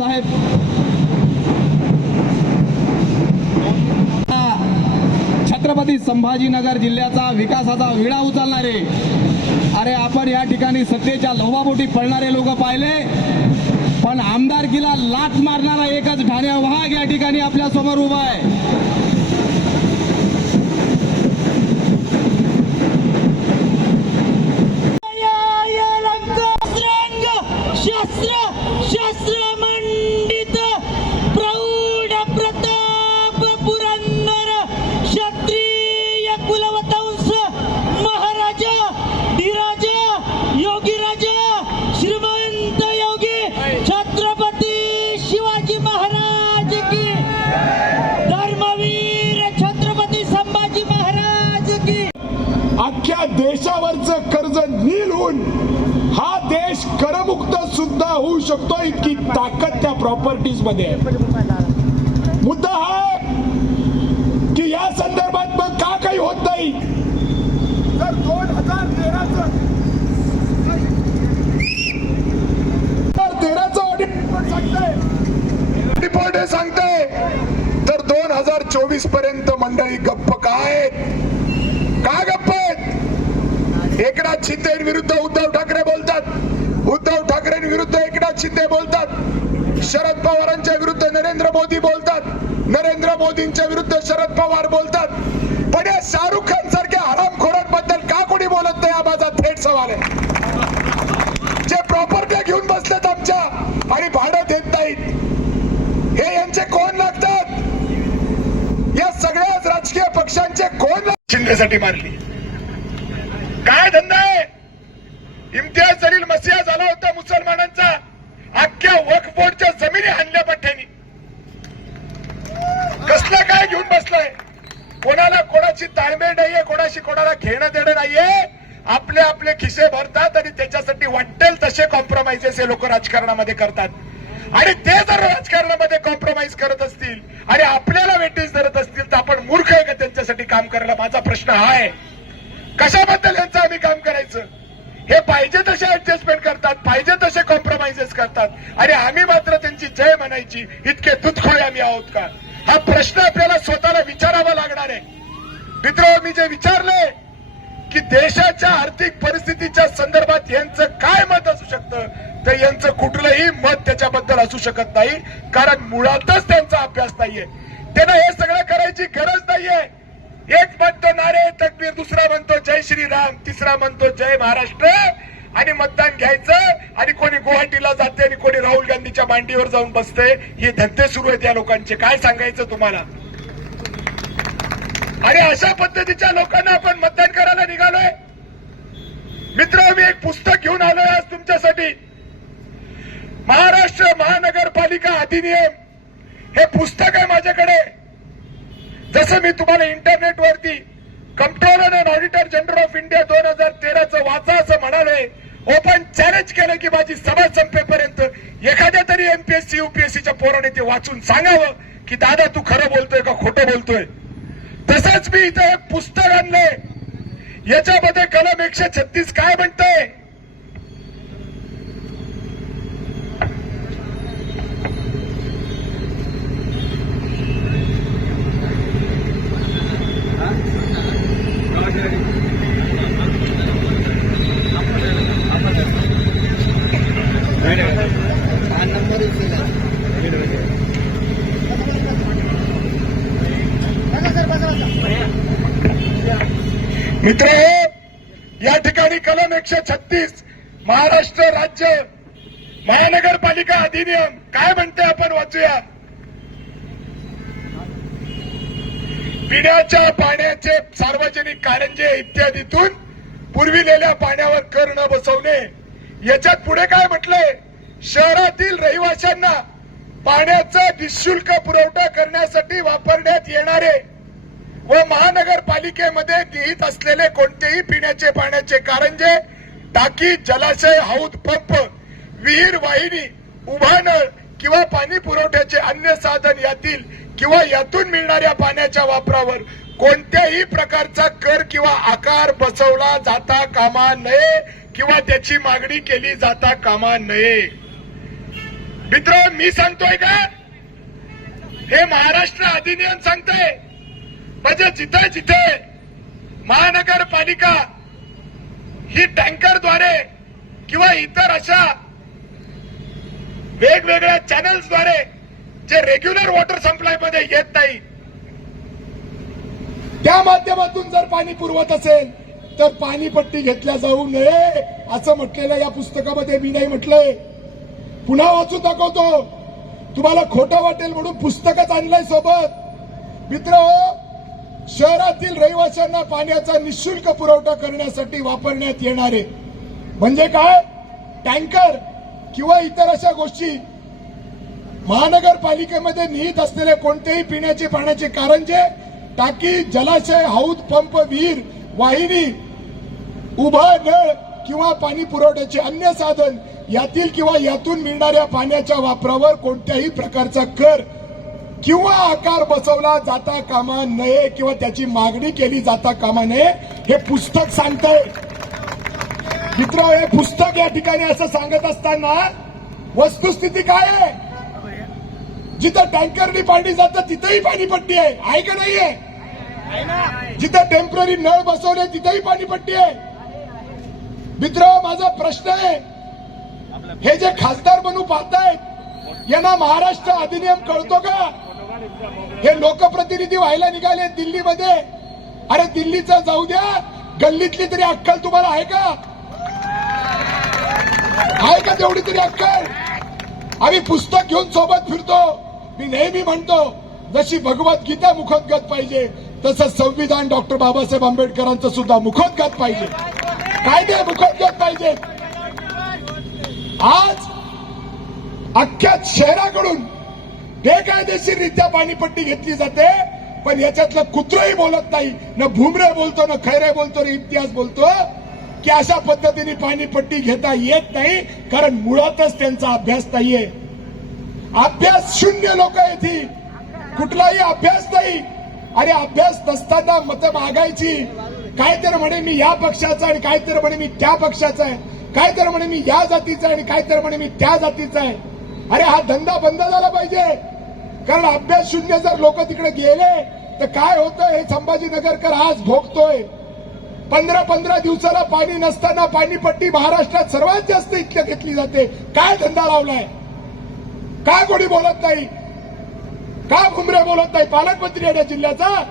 साहेब. छत्रपती संभाजीनगर जिल्ह्याचा विकासाचा विडा उचलणारे अरे आपण या ठिकाणी सत्तेच्या लोभापोटी पळणारे लोक पाहिले पण आमदारकीला लाच मारणारा एकच ठाण्या वाघ या ठिकाणी आपल्यासमोर उभा आहे. देशावरचं कर्ज नील होऊन हा देश करमुक्त सुद्धा होऊ शकतो इतकी ताकद त्या प्रॉपर्टीजमध्ये आहे. मुद्दा हा की या संदर्भात मग का काही होत नाही? जर दोन हजार तेराचं सांगतंय. तर दोन हजार चोवीसपर्यंत मंडळी गप्प काय आहेत? का गप्प आहेत एकनाथ शिंदे विरुद्ध उद्धव ठाकरे बोलतात. उद्धव ठाकरे विरुद्ध एकनाथ शिंदे बोलतात. शरद पवारांच्या विरुद्ध नरेंद्र मोदी बोलतात. नरेंद्र मोदींच्या विरुद्ध शरद पवार बोलतात. पण या शाहरुख खान सारख्या हरामखोरांबद्दल का कोणी बोलत नाही? हा माझा थेट सवाल आहे. जे प्रॉपर्ट्या घेऊन बसलेत आमच्या आणि भाडं देत नाहीत हे यांचे कोण लागतात? या सगळ्याच राजकीय पक्षांचे कोण शिंदेसाठी मारली. काय धंदा आहे? इम्तियाज जलील मसिया झाला होता मुसलमानांचा. अख्ख्या वक्फ बोर्डच्या जमिनी हाणल्या पठ्ठ्यानी. कसला काय घेऊन बसलाय? कोणाला कोणाची ताळमेळ नाहीये कोणाशी कोणाला घेणं देणं नाहीये. आपले आपले खिसे भरतात आणि त्याच्यासाठी वाटेल तसे कॉम्प्रोमाइजेस हे लोक राजकारणामध्ये करतात. आणि ते जर राजकारणामध्ये कॉम्प्रोमाइज करत असतील आणि आपल्याला वेटेज धरत असतील तर आपण मूर्ख आहे का त्यांच्यासाठी काम करायला? माझा प्रश्न हा आहे. कशाबद्दल यांचं आम्ही काम करायचं? हे पाहिजे तसे ऍडजस्टमेंट करतात पाहिजे तसे कॉम्प्रोमाइजेस करतात. आणि आम्ही मात्र त्यांची जय म्हणायची इतके दुधखोळे आम्ही आहोत का? हा प्रश्न आपल्याला स्वतःला विचारावा लागणार आहे. मित्र मी जे विचारले की देशाच्या आर्थिक परिस्थितीच्या संदर्भात यांचं काय मत असू शकतं? तर यांचं कुठलंही मत त्याच्याबद्दल असू शकत नाही कारण मुळातच त्यांचा अभ्यास नाहीये. त्यांना हे सगळं करायची गरज नाहीये. एक म्हणतो नारे तकबीर दुसरा म्हणतो जय श्रीराम तिसरा म्हणतो जय महाराष्ट्र. आणि मतदान घ्यायचं आणि कोणी गुवाहाटीला जाते आणि कोणी राहुल गांधीच्या मांडीवर जाऊन बसते हे धंदे सुरू आहेत या लोकांचे. काय सांगायचं तुम्हाला? आणि अशा पद्धतीच्या लोकांना आपण मतदान करायला निघालोय. मित्र मी एक पुस्तक घेऊन आलोय आज तुमच्यासाठी. महाराष्ट्र महानगरपालिका अधिनियम. हे पुस्तक आहे माझ्याकडे. जसं मी तुम्हाला इंटरनेटवरती controller and auditor general of India दोन हजार तेराचं वाचा असं म्हणालोय ओपन चॅलेंज केलं की माझी सभा संपेपर्यंत एखाद्या तरी एमपीएससी युपीएससीच्या पोराने ते वाचून सांगावं की दादा तू खरं बोलतोय का खोटं बोलतोय? तसंच मी इथं एक पुस्तक आणलंय. याच्यामध्ये कलम एकशे छत्तीस काय म्हणतंय? एकशे छत्तीस महाराष्ट्र राज्य महानगरपालिका अधिनियम. काय म्हणते आपण वाचूया? पिण्याच्या पाण्याचे सार्वजनिक कारंजे इत्यादीतून पुरविलेल्या पाण्यावर कर न बसवणे. याच्यात पुढे काय म्हटलंय? शहरातील रहिवाशांना पाण्याचा निशुल्क पुरवठा करण्यासाठी वापरण्यात येणारे व महानगरपालिकेमध्ये निहित असलेले कोणतेही पिण्याचे पाण्याचे कारंजे टाकी जलाशय हौद पंप विहीर वाहिनी उभा नळ किंवा पाणी पुरवठ्याचे अन्य साधन यातील किंवा यातून मिळणाऱ्या पाण्याच्या वापरावर कोणत्याही प्रकारचा कर किंवा आकार बसवला जाता कामा नये किंवा त्याची मागणी केली जाता कामा नये. मित्र मी सांगतोय का? हे महाराष्ट्र अधिनियम सांगतंय. म्हणजे जिथे जिथे महानगरपालिका ही टँकरद्वारे किंवा इतर अशा वेगवेगळ्या चॅनल्सद्वारे जे रेग्युलर वॉटर सप्लायमध्ये येत नाही त्या माध्यमातून जर पाणी पुरवत असेल तर पाणीपट्टी घेतल्या जाऊ नये असं म्हटलेलं या पुस्तकामध्ये मी नाही म्हटलंय. पुन्हा वाचून दाखवतो. तुम्हाला खोटं वाटेल म्हणून पुस्तकच आणलंय सोबत. मित्र शहरातील रहिवाशांना पाण्याचा निशुल्क पुरवठा करण्यासाठी वापरण्यात येणारे म्हणजे काय? टँकर किंवा इतर अशा गोष्टी महानगरपालिकेमध्ये निहित असलेले कोणतेही पिण्याचे पाण्याचे कारंजे टाकी जलाशय हौद पंप विहीर वाहिनी उभा नळ किंवा पाणी पुरवठ्याचे अन्य साधन यातील किंवा यातून मिळणाऱ्या पाण्याच्या वापरावर कोणत्याही प्रकारचा कर किंवा आकार बसवला जाता कामा नये किंवा त्याची मागणी केली जाता कामा नये हे पुस्तक सांगतंय. मित्र हे पुस्तक या ठिकाणी असं सांगत असताना वस्तुस्थिती काय आहे? जिथं टँकरनी पाणी जातं तिथेही पाणीपट्टी आहे. आहे का नाहीये? जिथं टेंपररी नळ बसवले तिथेही पाणीपट्टी आहे. मित्र माझा प्रश्न आहे हे जे खासदार बनू पाहतायत यांना महाराष्ट्र अधिनियम कळतो का? हे लोकप्रतिनिधी व्हायला निघाले दिल्लीमध्ये. अरे दिल्लीचा जाऊ द्या. गल्लीतली तरी अक्कल तुम्हाला आहे का? आहे का तेवढी तरी अक्कल? आम्ही पुस्तक घेऊन सोबत फिरतो. मी नेहमी म्हणतो जशी भगवद्गीता मुखोद्गत पाहिजे तसं संविधान डॉक्टर बाबासाहेब आंबेडकरांचं सुद्धा मुखोद्गत पाहिजे. कायदे मुखोद्गत पाहिजे? आज अख्ख्या शहराकडून बेकायदेशीररित्या पाणीपट्टी घेतली जाते पण याच्यातलं कुत्रही बोलत नाही. न भुमरे बोलतो ना खैरे बोलतो ना इम्तियाज बोलतो. की अशा पद्धतीने पाणीपट्टी घेता येत नाही कारण मुळातच त्यांचा अभ्यास नाहीये. अभ्यास शून्य लोक येथे. कुठलाही अभ्यास नाही. आणि अभ्यास नसताना मतं मागायची. काय तर म्हणे मी या पक्षाचा आणि काय तर म्हणे मी त्या पक्षाचा आहे. काय तर म्हणे मी या जातीचा आहे आणि काय तर म्हणे मी त्या जातीचा आहे. अरे हा धंदा बंद झाला पाहिजे. कारण अभ्यास शून्य जर लोक तिकडे गेले तर काय होतं? हे संभाजीनगरकर आज भोगतोय. पंधरा पंधरा दिवसाला पाणी नसताना पाणीपट्टी महाराष्ट्रात सर्वात जास्त इथल्या घेतली जाते. काय धंदा लावलाय? काय कोणी बोलत नाही? का घुमरे बोलत नाही? पालकमंत्री आहे जिल्ह्याचा.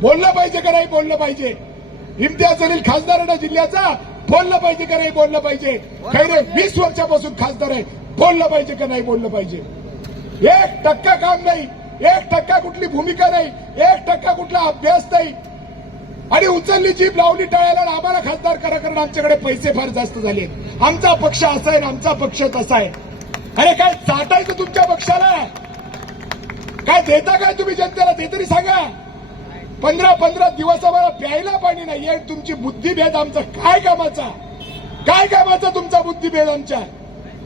बोललं पाहिजे का नाही? बोललं पाहिजे. इम्तियाज जलील खासदार आहे ना जिल्ह्याचा. बोललं पाहिजे का नाही? बोललं पाहिजे. खैरे वीस वर्षापासून खासदार आहे. बोललं पाहिजे का नाही? बोललं पाहिजे. एक टक्का काम नाही एक टक्का कुठली भूमिका नाही एक टक्का कुठला अभ्यास नाही. आणि उचलली जीप लावली टाळायला आणि आम्हाला खासदार करा कारण आमच्याकडे पैसे फार जास्त झाले आमचा पक्ष असा आहे आमचा पक्ष तसा आहे. अरे काय चाटायचं तुमच्या पक्षाला? काय देता काय तुम्ही जनतेला? ते तरी सांगा. पंधरा पंधरा दिवस आम्हाला प्यायला पाणी नाही तुमची बुद्धिभेद आमचा काय कामाचा? काय कामाचा तुमचा बुद्धिभेद आमच्या?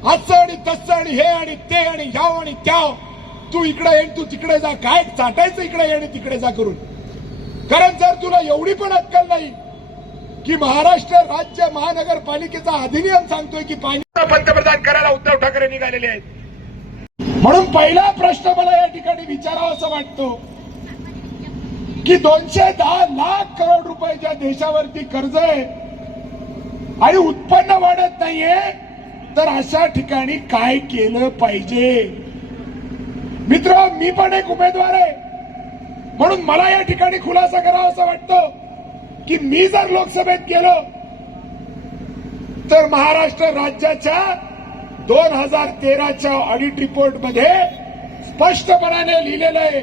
असं आणि तसं आणि हे आणि ते आणि ह्याव आणि त्याव. तू इकडे ये तू तिकडे जा. काय चाटायचं इकडे ये आणि तिकडे जा करून? कारण जर तुला एवढी पण अक्कल नाही की महाराष्ट्र राज्य महानगरपालिकेचा अधिनियम सांगतोय की पाणी पंतप्रधान करायला उद्धव ठाकरे निघालेले आहेत. म्हणून पहिला प्रश्न मला या ठिकाणी विचारावा असं वाटतो की दोनशे दहा लाख करोड रुपयाच्या देशावरती कर्ज आहे आणि उत्पन्न वाढत नाहीये. तर अशा ठिकाणी काय केलं पाहिजे? मित्र मी पण एक उमेदवार आहे. म्हणून मला या ठिकाणी खुलासा करावा असं वाटतं की मी जर लोकसभेत गेलो तर महाराष्ट्र राज्याच्या दोन हजार तेराच्या ऑडिट रिपोर्टमध्ये स्पष्टपणाने लिहिलेलं आहे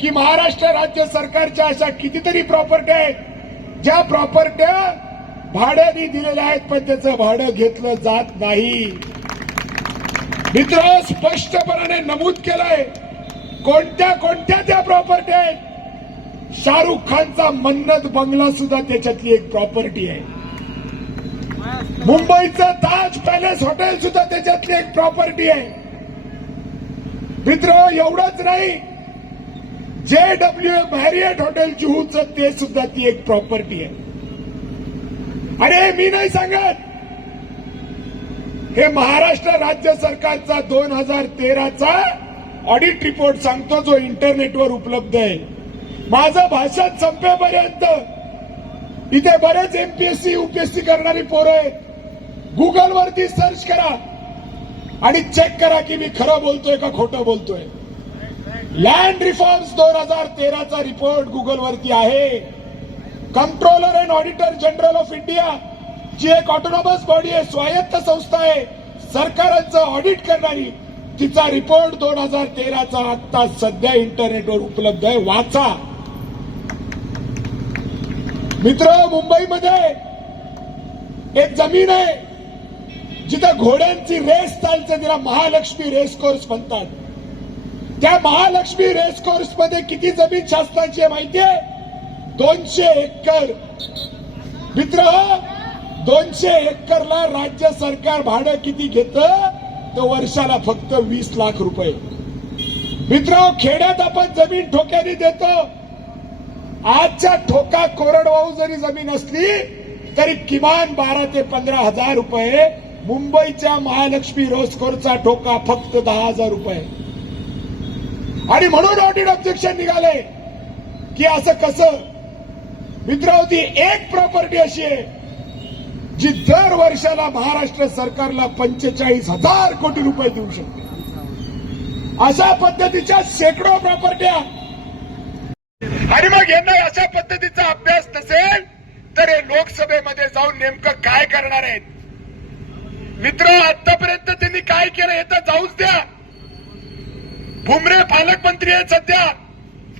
की महाराष्ट्र राज्य सरकारच्या अशा कितीतरी प्रॉपर्टी आहेत ज्या प्रॉपर्ट्या भाड्याने दिलेल्या आहेत पण त्याचं भाडं घेतलं जात नाही. मित्र स्पष्टपणाने नमूद केलंय कोणत्या कोणत्या त्या प्रॉपर्टी आहेत? शाहरुख खानचा मन्नत बंगला सुद्धा त्याच्यातली एक प्रॉपर्टी आहे. मुंबईचं ताज पॅलेस हॉटेल सुद्धा त्याच्यातली एक प्रॉपर्टी आहे. मित्र एवढंच नाही. जे डब्ल्यू मॅरियट हॉटेल जुहूचं ते सुद्धा ती एक प्रॉपर्टी आहे. अरे मी नाही सांगत. हे महाराष्ट्र राज्य सरकारचा दोन हजार तेराचा ऑडिट रिपोर्ट सांगतो जो इंटरनेटवर उपलब्ध आहे. माझं भाषण संपेपर्यंत इथे बरेच एमपीएससी युपीएससी करणारी पोरं आहेत. गुगलवरती सर्च करा आणि चेक करा की मी खरं बोलतोय का खोटं बोलतोय. लँड रिफॉर्म्स दोन हजार तेराचा रिपोर्ट गुगलवरती आहे. Controller and auditor general of India जी एक ऑटोनॉमस बॉडी आहे स्वायत्त संस्था आहे. सरकारांचं ऑडिट करणारी तिचा रिपोर्ट दोन हजार तेराचा आत्ता सध्या इंटरनेटवर उपलब्ध आहे. वाचा. मित्र मुंबईमध्ये एक जमीन आहे जिथं घोड्यांची रेस चालते तिला महालक्ष्मी रेस कोर्स म्हणतात. त्या महालक्ष्मी रेस कोर्समध्ये किती जमीन शासनाची आहे माहितीये? दोनशे एकर. मित्र दोनशे एकरला राज्य सरकार भाडं किती घेतं? तर वर्षाला फक्त वीस लाख रुपये. मित्र खेड्यात आपण जमीन ठोक्याने देतो. आजच्या ठोका कोरडवाहू जरी जमीन असली तरी किमान बारा ते पंधरा हजार रुपये मुंबईच्या महालक्ष्मी रोजकोरचा ठोका फक्त दहा हजार रुपये. आणि म्हणून ऑडिट ऑब्जेक्शन निघाले की असं कसं? मित्रावती एक प्रॉपर्टी अशी आहे जी दर वर्षाला महाराष्ट्र सरकारला पंचेचाळीस हजार कोटी रुपये देऊ शकते. अशा पद्धतीच्या शेकडो प्रॉपर्ट्या आणि मग यांना अशा पद्धतीचा अभ्यास नसेल तर हे लोकसभेमध्ये जाऊन नेमकं काय करणार आहेत? मित्र आतापर्यंत त्यांनी काय केलं हे तर जाऊच द्या. भुमरे पालकमंत्री आहेत सध्या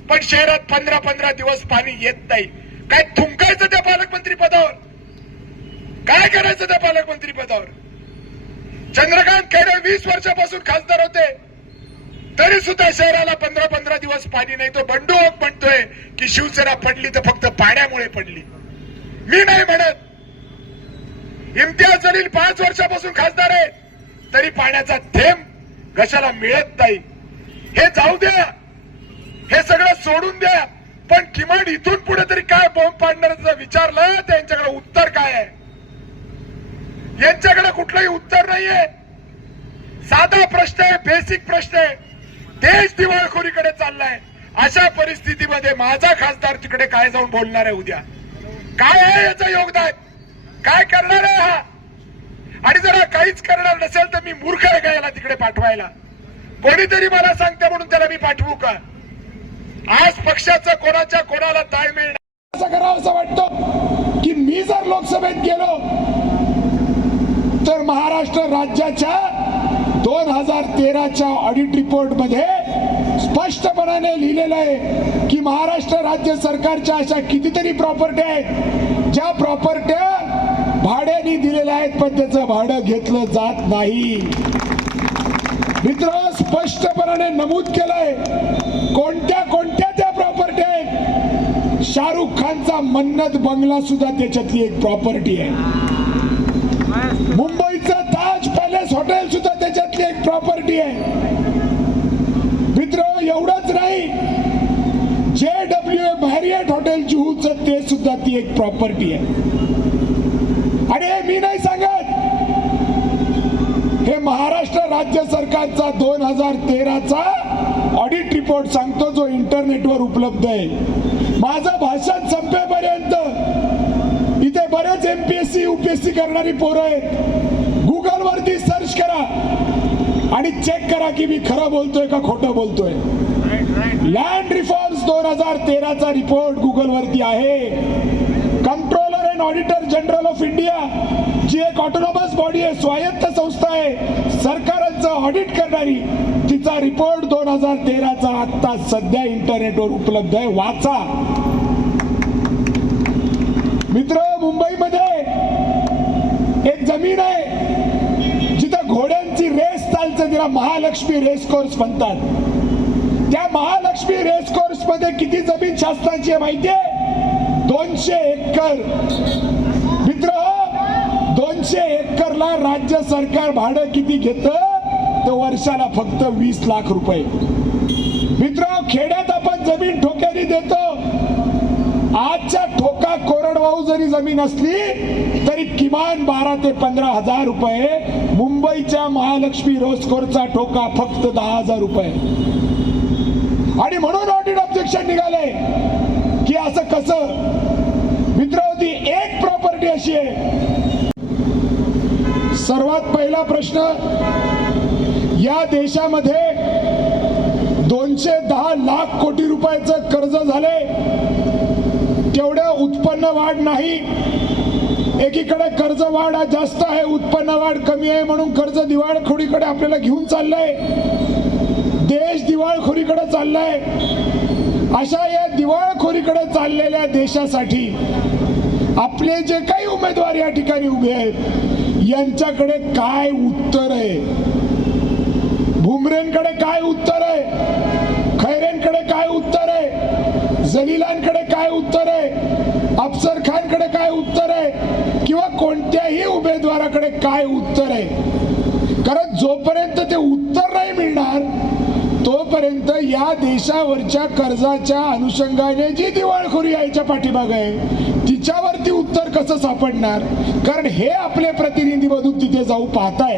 पण शहरात पंधरा पंधरा दिवस पाणी येत नाही. काय थुंकायचं त्या पालकमंत्री पदावर? काय करायचं त्या पालकमंत्री पदावर? चंद्रकांत खेडे वीस वर्षापासून खासदार होते. तरी सुद्धा शहराला पंधरा पंधरा दिवस पाणी नाही. तो बंडू म्हणतोय की शिवसेना पडली तर फक्त पाण्यामुळे पडली. मी नाही म्हणत. इम्तियाज जलील पाच वर्षापासून खासदार आहे तरी पाण्याचा थेंब घशाला मिळत नाही. हे जाऊ द्या. हे सगळं सोडून द्या. पण किमान इथून पुढे तरी काय बॉम्ब पाडण्याचं विचारलं त्यांच्याकडे उत्तर काय आहे? यांच्याकडे कुठलंही उत्तर नाहीये. साधा प्रश्न आहे बेसिक प्रश्न आहे. देश दिवाळखोरीकडे चाललाय. अशा परिस्थितीमध्ये माझा खासदार तिकडे काय जाऊन बोलणार आहे उद्या? काय आहे याचं योगदान? काय करणार आहे हा? आणि जरा काहीच करणार नसेल तर मी मूर्ख आहे का याला तिकडे पाठवायला? कोणीतरी मला सांगते म्हणून त्याला मी पाठवू का? आज पक्षाचं कोणाच्या कोणाला ताळमेळ असं करावं असं वाटतं की मी जर लोकसभेत गेलो तर महाराष्ट्र राज्याच्या दोन हजार तेराच्या ऑडिट रिपोर्टमध्ये स्पष्टपणाने लिहिलेलं आहे की महाराष्ट्र राज्य सरकारच्या अशा कितीतरी प्रॉपर्ट्या आहेत ज्या प्रॉपर्ट्या भाड्याने दिलेल्या आहेत पण त्याचं भाडं घेतलं जात नाही. मित्र स्पष्टपणाने नमूद केलंय कोणत्या शाहरुख खानचा मन्नत बंगला सुद्धा त्याच्यातली एक प्रॉपर्टी आहे. मुंबईचं ताज पॅलेस हॉटेल सुद्धा त्याच्यातली एक प्रॉपर्टी आहे. मित्र एवढंच नाही. जे डब्ल्यू ए मॅरियट हॉटेल जुहूच ते सुद्धा ती एक प्रॉपर्टी आहे. आणि हे मी नाही सांगत. हे महाराष्ट्र राज्य सरकारचा दोन हजार तेराचा ऑडिट रिपोर्ट सांगतो जो इंटरनेटवर उपलब्ध आहे. माझं भाषण संपेपर्यंत इथे बरेच एमपीएससी युपीएससी करणारी पोरं आहेत. गुगल वरती सर्च करा आणि चेक करा की मी खरं बोलतोय का खोटं बोलतोय. लँड रिफॉर्म्स दोन हजार तेराचा रिपोर्ट गुगल वरती आहे. Controller and auditor general of India जी एक ऑटोनॉमस बॉडी आहे स्वायत्त संस्था आहे. सरकारांचं ऑडिट करणारी तिचा रिपोर्ट दोन हजार तेराचा आत्ता सध्या इंटरनेटवर उपलब्ध आहे. वाचा. मित्र मुंबईमध्ये एक जमीन आहे जिथं घोड्यांची रेस चालते तिला महालक्ष्मी रेस कोर्स म्हणतात. त्या महालक्ष्मी रेस कोर्समध्ये किती जमीन शासनाची आहे माहितीये? दोनशे एकर. राज्य सरकार भाडं किती घेतं तर वर्षाला फक्त वीस लाख रुपये. मित्र खेड्यात आपण जमीन ठोक्याने देतो. आजच्या ठोका कोरडवाहू जरी जमीन असली तरी किमान बारा ते पंधरा हजार रुपये मुंबईच्या महालक्ष्मी रोजकोरचा ठोका फक्त दहा हजार रुपये. आणि म्हणून ऑडिट ऑब्जेक्शन निघाले की असं कसं? होती एक प्रॉपर्टी अशी आहे. सर्वात पहिला प्रश्न या देशामध्ये दोनशे दहा लाख कोटी रुपयाचं कर्ज झाले. तेवढं उत्पन्न वाढ नाही. एकीकडे कर्ज वाढ जास्त आहे उत्पन्न वाढ कमी आहे म्हणून कर्ज दिवाळखोरीकडे आपल्याला घेऊन चाललंय. देश दिवाळखोरीकडे चाललाय. अशा या दिवाळखोरीकडे चाललेल्या देशासाठी आपले जे काही उमेदवार या ठिकाणी उभे आहेत यांच्याकडे काय उत्तर आहे? भुमरेंकडे काय उत्तर आहे? खैरेंकडे काय उत्तर आहे? जलीलांकडे काय उत्तर आहे? अफसर खानकडे काय उत्तर आहे? किंवा कोणत्याही उमेदवाराकडे काय उत्तर आहे? कारण जोपर्यंत ते उत्तर नाही मिळणार तोपर्यंत या देशावरच्या कर्जाच्या अनुषंगाने जी दिवाळखोरी यायच्या पाठीमाग आहे तिच्यावरती उत्तर कसं सापडणार? कारण हे आपले प्रतिनिधी मधून तिथे जाऊ पाहताय.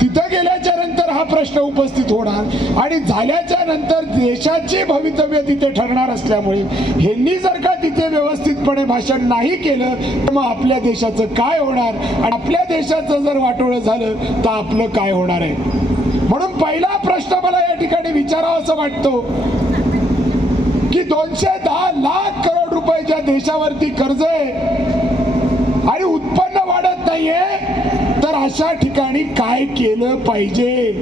तिथं गेल्याच्यानंतर हा प्रश्न उपस्थित होणार आणि झाल्याच्यानंतर देशाचे भवितव्य तिथे ठरणार असल्यामुळे ह्यांनी जर का तिथे व्यवस्थितपणे भाषण नाही केलं तर मग आपल्या देशाचं काय होणार? आणि आपल्या देशाचं जर वाटोळं झालं तर आपलं काय होणार आहे? म्हणून पहिला प्रश्न मला या ठिकाणी विचारावा असं वाटतो की दोनशे दहा लाख करोड रुपयाच्या देशावरती कर्ज आहे आणि उत्पन्न वाढत नाहीये तर अशा ठिकाणी काय केलं पाहिजे?